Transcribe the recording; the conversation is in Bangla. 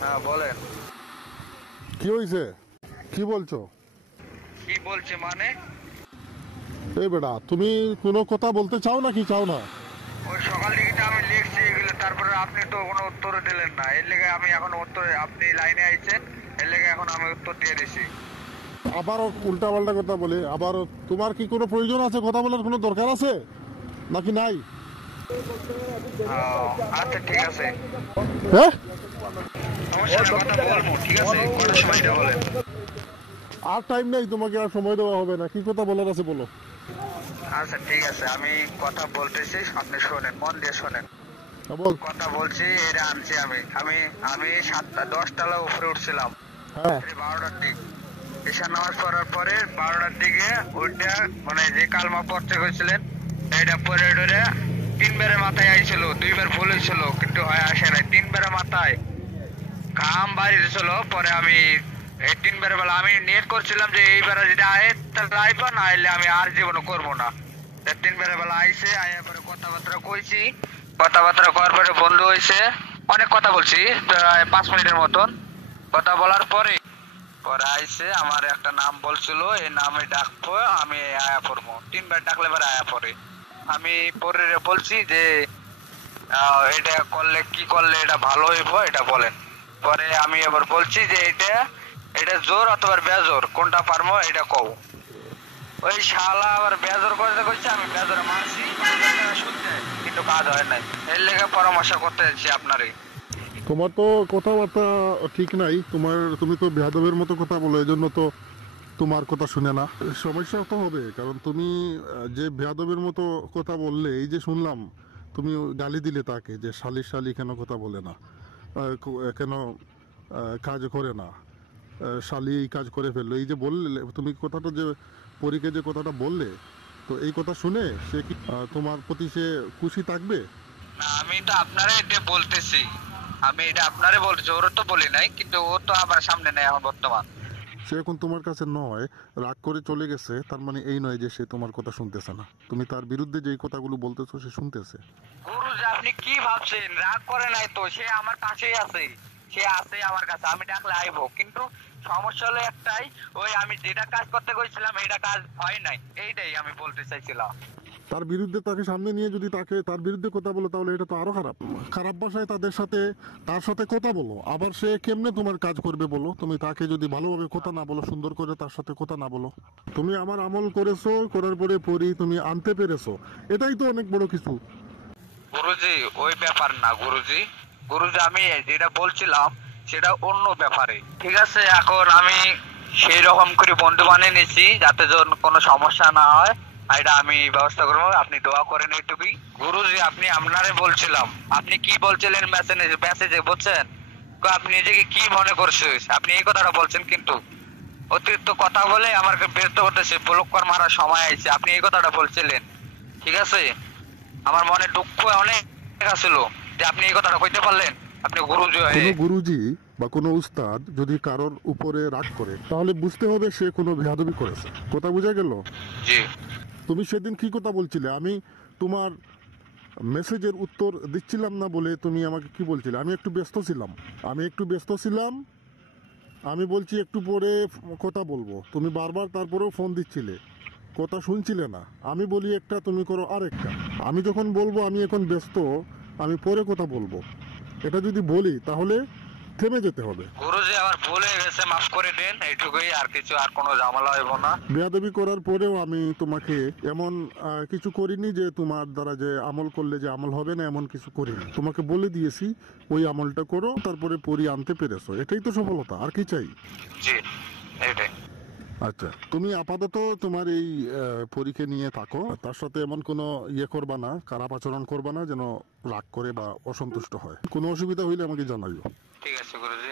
হ্যাঁ বলেন। কি হয়েছে? কি বলছো? কি বলছে মানে? এই বেটা, তুমি কোনো কথা বলতে চাও নাকি চাও না? ওই সকাল থেকে আমি লিখছি এগুলো, তারপরে আপনি তো কোনো উত্তর দিলেন না, এর লেগে আমি এখন উত্তর, আপনি লাইনে আইছেন, এর লেগে এখন আমি উত্তর দিয়ে দিছি। আবারও উল্টা পাল্টা কথা বলে আবারও। তোমার কি কোনো প্রয়োজন আছে? কথা বলার কোনো দরকার আছে নাকি নাই? আচ্ছা ঠিক আছে, হ্যাঁ, সমস্যা নেই, কথা বলবো, ঠিক আছে, কটার সময় এটা বলেন। আর টাইম নেই, তোমাকে আর সময় দেওয়া হবে না। কি কথা বলার আছে বলো। আচ্ছা ঠিক আছে, আমি কথা বলতেছি, আপনি শোনেন, মন দিয়ে শোনেন। বল। কথা বলছি, এটা আনছি আমি আমি আমি 10 তলা উপরে উঠছিলাম। হ্যাঁ, 12টার দিক ঈশা নামাজ পড়ার পরে 12টার দিকে ওইটা, মানে যে কালমা পড়তে গেছিলেন এটা পরে টরে 3 বারের মাথায় আইছিল, 2 বার ভুল হয়েছিল কিন্তু হয় আসে নাই, 3 বারের মাথায় ঘাম বাড়ি দিছিল। পরে আমি এই 3 বারের বেলা আমি নিয়ত করছিলাম যে এইবার যদি আয় তাহলে আইব, না আইলে আমি আর জীবনে করবো না। 3 বারের বেলা আইসে, আইয়া পরে কথাবার্তা কইছি, কথাবার্তা করার পরে বন্ধু হয়েছে, অনেক কথা বলছি, প্রায় 5 মিনিটের মতন কথা বলার পরে পরে আইসে আমার একটা নাম বলছিল, এই নামে ডাকবো, আমি আয়া পড়বো, 3 বার ডাকলে পরে আয়া পড়ে। আমি পরে বলছি যে এটা করলে কি করলে এটা ভালো হইব এটা বলেন। পরে আমি এবার বলছি যে এটা এটা জোর অথবা বেজোর কোনটা পারবো এটা কও। ওই শালা আবার বেজোর করতে কইছে, আমি বেজোরে মারছি, শুনতে কিন্তু কাজ হয় নাই, এর লেগে পরামর্শ করতে যাচ্ছি আপনারই। তোমার তো কথাবার্তা ঠিক নাই। তুমি তো বেয়াদবের মতো কথা বলো, এই জন্য তো তোমার কথা শুনে না। সমস্যা তো হবে, কারণ তুমি যে বেয়াদবের মতো কথা বললে, এই যে শুনলাম তুমি গালি দিলে তাকে, যে শালি শালি কেন কথা বলে না, কেন কাজ করে না, শালি এই কাজ করে ফেললো, এই যে বললে তুমি কথাটা, যে পরীকে যে কথাটা বললে, তো এই কথা শুনে সে কি তোমার প্রতি সে খুশি থাকবে? না আমি তো আপনারে এটা বলতেছি, আমি এটা আপনারে বলছি, ওর তো বলি নাই, কিন্তু ও তো আমার সামনে নেই এখন বর্তমান। সে এখন তোমার কাছে নয়, রাগ করে চলে গেছে, তার মানে এই নয় যে সে তোমার কথা শুনতেছে না। তুমি তার বিরুদ্ধে যেই কথাগুলো বলতেছো সে শুনতেছে। গুরুজি আপনি কি ভাবছেন, রাগ করে নাই তো, সে আমার কাছেই আছে, সে আছে আমার কাছে, আমি ডাকলে আইবো, কিন্তু সমস্যা হলো একটাই, ওই আমি যেটা কাজ করতে গেছিলাম এটা কাজ হয় নাই, এইটাই আমি বলতে চাইছিলাম। তার বিরুদ্ধে, তাকে সামনে নিয়ে যদি তার বিরুদ্ধে কথা বলো, তাহলে এটা তো আরো খারাপ। খারাপ ভাষায় তার সাথে কথা বলো, আবার সে কেমনে তোমার কাজ করবে বলো? তুমি তাকে যদি ভালোভাবে কথা না বলো, সুন্দর করে তার সাথে কথা না বলো। তুমি আমার আমল করেছো, করার পরে তুমি আনতে পেরেছো, এটাই তো অনেক বড় কিছু। গুরুজি ওই ব্যাপার না গুরুজি, গুরুজি আমি যেটা বলছিলাম সেটা অন্য ব্যাপারে, ঠিক আছে? এখন আমি সেই রকম করে বন্ধু বানিয়ে নিয়েছি যাতে কোনো সমস্যা না হয়, এটা আমি ব্যবস্থা করবো, আপনি দোয়া করেন এইটুকুই। গুরুজি আপনি আপনারে বলছিলাম, আপনি কি বলছিলেন মেসেজে বলছেন, আপনি নিজেকে কি মনে করছেন, আপনি এই কথাটা বলছেন, কিন্তু অতিরিক্ত কথা বলে আমাকে বিরক্ত করতেছে, ব্লক কর মারার সময় আইছে, আপনি এই কথাটা বলছিলেন, ঠিক আছে? আমার মনে দুঃখ অনেক আছিল যে আপনি এই কথাটা কইতে পারলেন, আপনি গুরুজি হয়ে। কোনো গুরুজি বা কোনো উস্তাদ যদি কারোর উপরে রাগ করে, তাহলে বুঝতে হবে সে কোনো বেয়াদবি করেছে। কথা বোঝা গেল? জি তুমি সেদিন কি কথা বলছিলে? আমি তোমার মেসেজের উত্তর দিচ্ছিলাম না বলে তুমি আমাকে কি বলছিলে? আমি একটু ব্যস্ত ছিলাম। আমি বলছি একটু পরে কথা বলবো, তুমি বারবার তারপরেও ফোন দিচ্ছিলে, কথা শুনছিলে না। আমি বলি একটা, তুমি করো আরেকটা। আমি যখন বলবো আমি এখন ব্যস্ত, আমি পরে কথা বলবো, এটা যদি বলি তাহলে থেমে যেতে হবে। গুরুজি আমার ভুল হয়ে গেছে, মাফ করে দেন, এইটুকুই, আর কিছু, আর কোনো ঝামেলা হইব না। বেয়াদবি করার পরেও আমি তোমাকে এমন কিছু করিনি যে তোমার দ্বারা যে আমল করলে যে আমল হবে না, এমন কিছু করিনি। তোমাকে বলে দিয়েছি ওই আমলটা করো, তারপরে পরি আনতে পেরেছো, এটাই তো সফলতা, আর কি চাই? জি এইটাই। আচ্ছা, তুমি আপাতত তোমার এই পরীকে নিয়ে থাকো, তার সাথে এমন কোনো করবা না, খারাপ আচরণ করবা না যেন রাগ করে বা অসন্তুষ্ট হয়। কোনো অসুবিধা হইলে আমাকে জানাইও। ঠিক আছে গুরুজি।